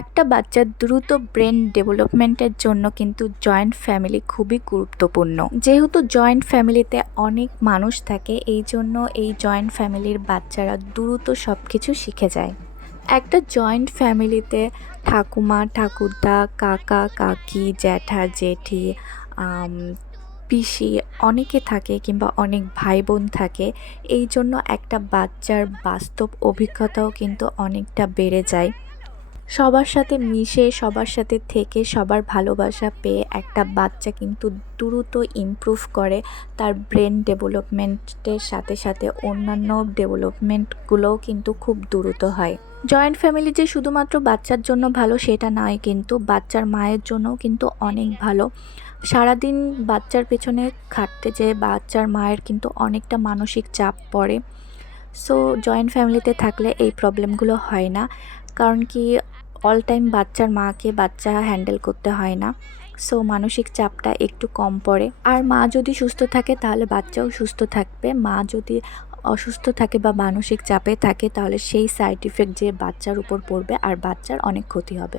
একটা বাচ্চার দ্রুত ব্রেন ডেভেলপমেন্টের জন্য কিন্তু জয়েন্ট ফ্যামিলি খুবই গুরুত্বপূর্ণ। যেহেতু জয়েন্ট ফ্যামিলিতে অনেক মানুষ থাকে, এই জন্য এই জয়েন্ট ফ্যামিলির বাচ্চারা দ্রুত সব কিছু শিখে যায়। একটা জয়েন্ট ফ্যামিলিতে ঠাকুমা, ঠাকুরদা, কাকা, কাকি, জ্যাঠা, জেঠি, আম পিসি অনেকে থাকে কিংবা অনেক ভাই-বোন থাকে। এই জন্য একটা বাচ্চার বাস্তব অভিজ্ঞতাও কিন্তু অনেকটা বেড়ে যায়। সবার সাথে মিশে, সবার সাথে থেকে, সবার ভালোবাসা পেয়ে একটা বাচ্চা কিন্তু দ্রুত ইমপ্রুভ করে। তার ব্রেন ডেভেলপমেন্টের সাথে সাথে অন্যান্য ডেভেলপমেন্টগুলোও কিন্তু খুব দ্রুত হয়। জয়েন্ট ফ্যামিলি যে শুধুমাত্র বাচ্চার জন্য ভালো সেটা নয়, কিন্তু বাচ্চার মায়ের জন্যও কিন্তু অনেক ভালো। সারাদিন বাচ্চার পেছনে খাটতে যেয়ে বাচ্চার মায়ের কিন্তু অনেকটা মানসিক চাপ পড়ে। সো জয়েন্ট ফ্যামিলিতে থাকলে এই প্রবলেমগুলো হয় না। কারণ কি, অল টাইম বাচ্চার মাকে বাচ্চা হ্যান্ডেল করতে হয় না। সো মানসিক চাপটা একটু কম পড়ে। আর মা যদি সুস্থ থাকে তাহলে বাচ্চাও সুস্থ থাকবে। মা যদি অসুস্থ থাকে বা মানসিক চাপে থাকে তাহলে সেই সাইড ইফেক্ট যে বাচ্চার উপর পড়বে আর বাচ্চার অনেক ক্ষতি হবে।